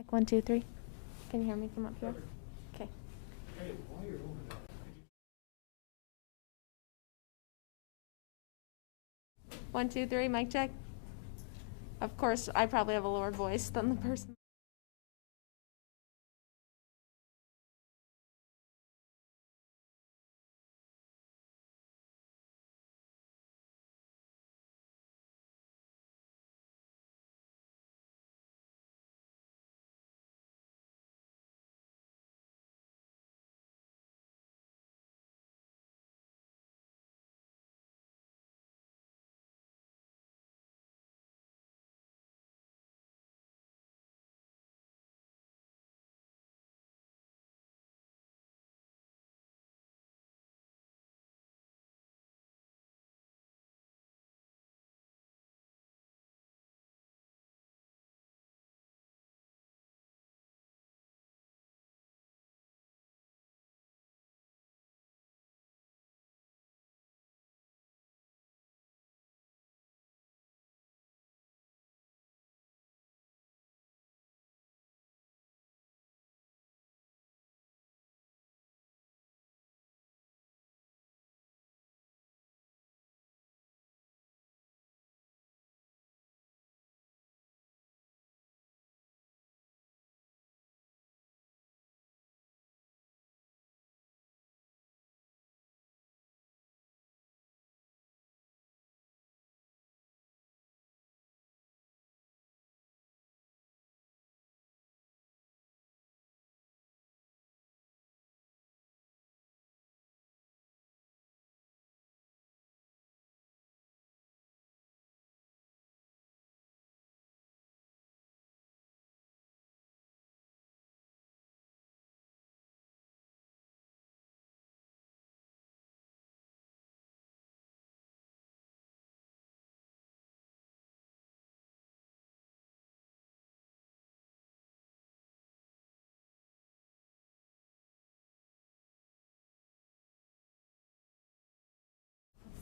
Check 1, 2, 3. Can you hear me from up here? Okay. Hey, while you're over there, 1, 2, 3. Mic check. Of course, I probably have a lower voice than the person.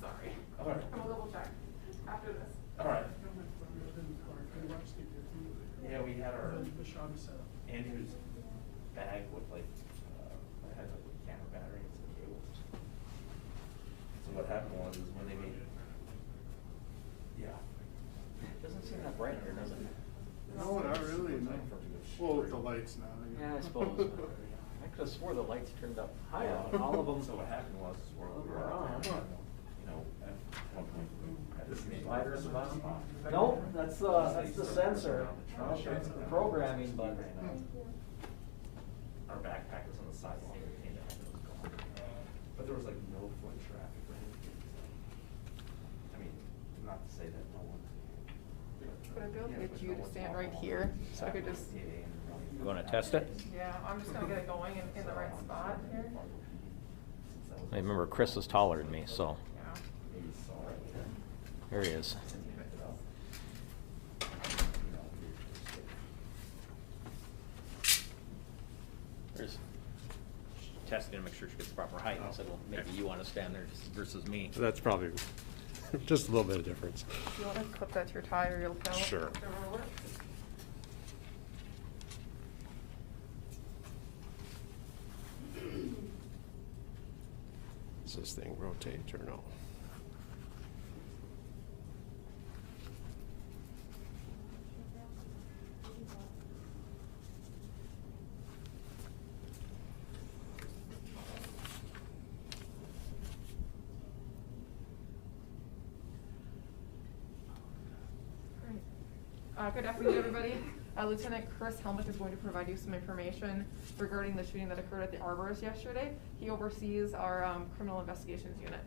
Sorry. All right. And we'll double check after this. All right. yeah, we had our the shop is set up. Andrew's bag with like I had like camera battery and some cables. So what happened was is when they made it doesn't seem that bright here, does it? No, not really, no. Well, with the lights now. Yeah, I suppose. I could have swore the lights turned up high on all of them. So what happened was is where we were out there, you know, at one point we had this slider in the bus spot. Nope, that's the sensor. It's the programming, but. Our backpack was on the sidewalk, and it was gone. But there was like no foot traffic or anything. I mean, not to say that no one. Would I be able to get you to stand right here, so I could just, You wanna test it? yeah, I'm just gonna get it going in the right spot here. I remember Chris is taller than me, so Yeah. there he is. There's testing to make sure she gets the proper height. I said, well, maybe you wanna stand there versus me. That's probably just a little bit of difference. If you wanna clip that to your tie or your lapel. Sure. whichever will work. Does this thing rotate or no? Good afternoon, everybody. Lieutenant Chris Helmuth is going to provide you some information regarding the shooting that occurred at the Arbors yesterday. He oversees our criminal investigations unit.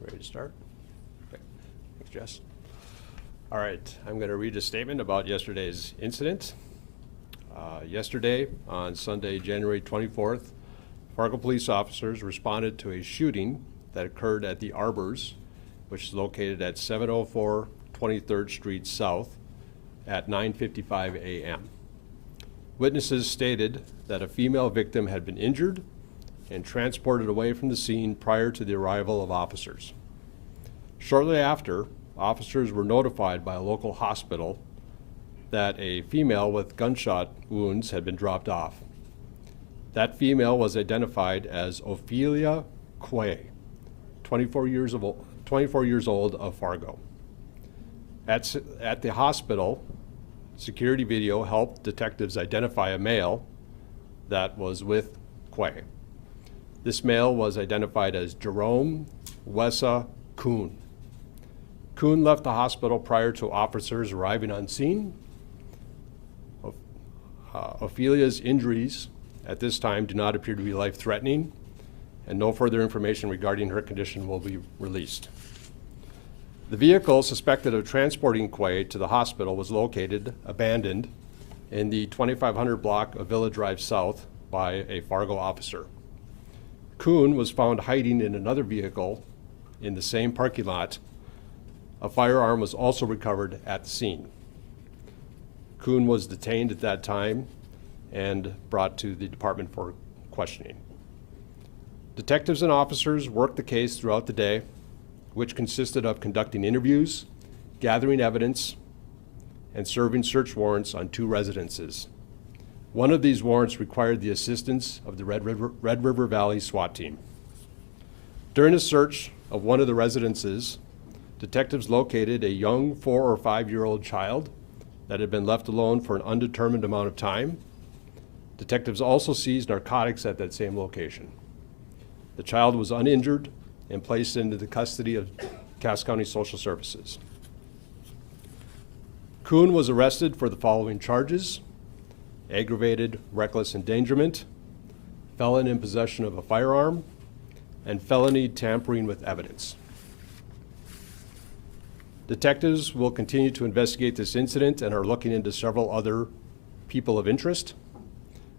Ready to start? Okay. Thanks, Jess. All right, I'm going to read a statement about yesterday's incident. Yesterday, on Sunday, January 24th, Fargo police officers responded to a shooting that occurred at the Arbors, which is located at 704 23rd Street South at 9:55 a.m. Witnesses stated that a female victim had been injured and transported away from the scene prior to the arrival of officers. Shortly after, officers were notified by a local hospital that a female with gunshot wounds had been dropped off. That female was identified as Ophelia Quay, 24 years old of Fargo. At the hospital, security video helped detectives identify a male that was with Quay. This male was identified as Jerome Wessa Kuhn. Kuhn left the hospital prior to officers arriving on scene. Ophelia's injuries at this time do not appear to be life-threatening, and no further information regarding her condition will be released. The vehicle suspected of transporting Quay to the hospital was located abandoned in the 2500 block of Villa Drive South by a Fargo officer. Kuhn was found hiding in another vehicle in the same parking lot. A firearm was also recovered at the scene. Kuhn was detained at that time and brought to the department for questioning. Detectives and officers worked the case throughout the day, which consisted of conducting interviews, gathering evidence, and serving search warrants on 2 residences. One of these warrants required the assistance of the Red River Valley SWAT team. During a search of one of the residences, detectives located a young 4 or 5-year-old child that had been left alone for an undetermined amount of time. Detectives also seized narcotics at that same location. The child was uninjured and placed into the custody of Cass County Social Services. Kuhn was arrested for the following charges: aggravated reckless endangerment, felon in possession of a firearm, and felony tampering with evidence. Detectives will continue to investigate this incident and are looking into several other people of interest.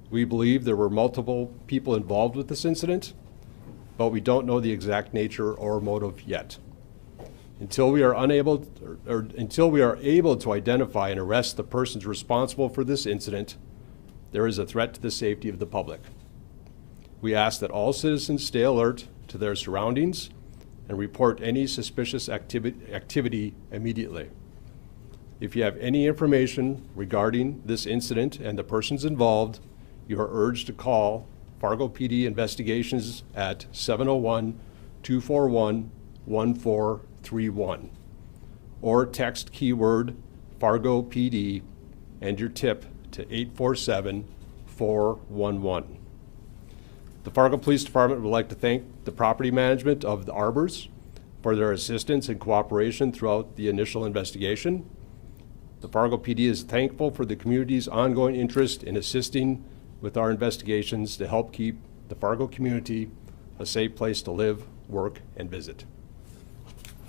We believe there were multiple people involved with this incident, but we don't know the exact nature or motive yet. Until we are able to identify and arrest the persons responsible for this incident, there is a threat to the safety of the public. We ask that all citizens stay alert to their surroundings and report any suspicious activity immediately. If you have any information regarding this incident and the persons involved, you are urged to call Fargo PD Investigations at 701-241-1431 or text keyword Fargo PD and your tip to 847-411. The Fargo Police Department would like to thank the property management of the Arbors for their assistance and cooperation throughout the initial investigation. The Fargo PD is thankful for the community's ongoing interest in assisting with our investigations to help keep the Fargo community a safe place to live, work, and visit.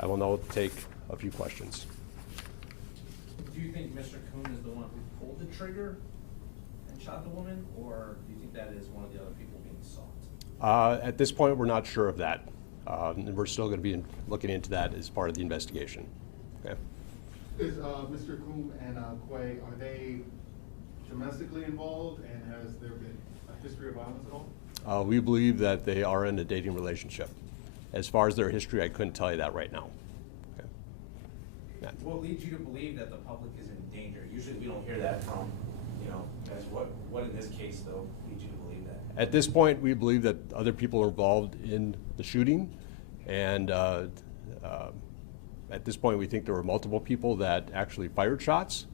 I will now take a few questions. Do you think Mr. Kuhn is the one who pulled the trigger and shot the woman, or do you think that is one of the other people being sought? At this point, we're not sure of that. And we're still going to be looking into that as part of the investigation. Okay. Is Mr. Kuhn and Quay, are they domestically involved, and has there been a history of violence at all? We believe that they are in a dating relationship. As far as their history, I couldn't tell you that right now. Okay. Matt? What leads you to believe that the public is in danger? Usually we don't hear that from, guys. What in this case, though, leads you to believe that? At this point, we believe that other people are involved in the shooting, and at this point, we think there were multiple people that actually fired shots.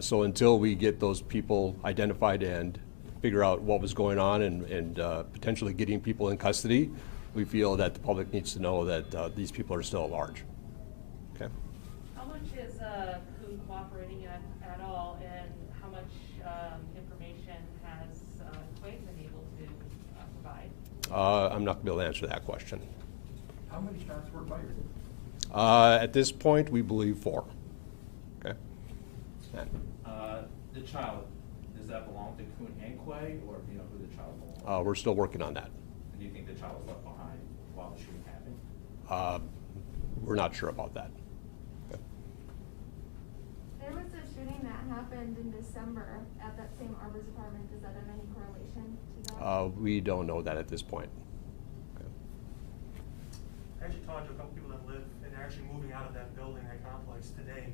So until we get those people identified and figure out what was going on and potentially getting people in custody, we feel that the public needs to know that these people are still at large. Okay. How much is Kuhn cooperating at all, and how much information has Quay been able to provide? I'm not going to be able to answer that question. How many shots were fired? At this point, we believe 4. Okay. Matt? The child, does that belong to Kuhn and Quay, or do you know who the child belongs to? We're still working on that. And do you think the child was left behind while the shooting happened? We're not sure about that. Okay. There was a shooting that happened in December at that same Arbors apartment. Does that have any correlation to that? We don't know that at this point. Okay. I actually talked to a couple people that live, and they're actually moving out of that building. I complex today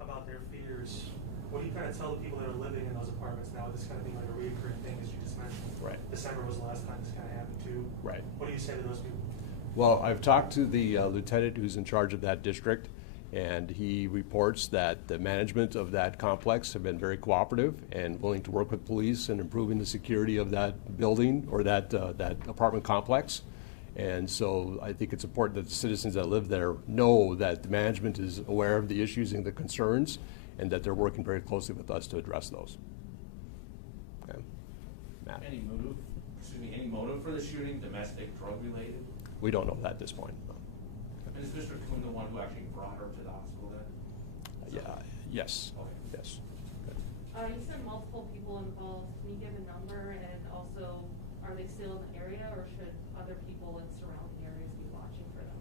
about their fears. What do you kind of tell the people that are living in those apartments now, this kind of being like a recurring thing, as you just mentioned? Right. December was the last time this kind of happened too. Right. What do you say to those people? Well, I've talked to the lieutenant who's in charge of that district, and he reports that the management of that complex have been very cooperative and willing to work with police in improving the security of that building or that apartment complex. And so I think it's important that the citizens that live there know that the management is aware of the issues and the concerns, and that they're working very closely with us to address those. Okay. Matt? Any motive for the shooting, domestic, drug related? We don't know that at this point. And is Mr. Kuhn the one who actually brought her to the hospital then? Yeah, yes, Okay. yes. You said multiple people involved. Can you give a number, and also, are they still in the area, or should other people in surrounding areas be watching for them?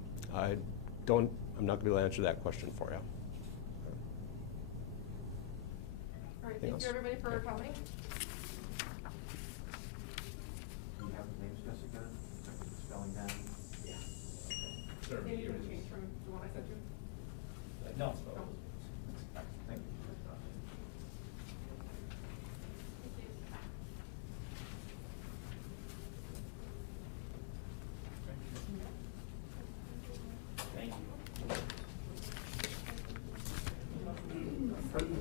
I'm not gonna be able to answer that question for you. All right, Anything thank you else? everybody for Okay. coming. Do you have the names, Jessica? Spelling down? Yeah. Maybe you can change from the one I sent you. No,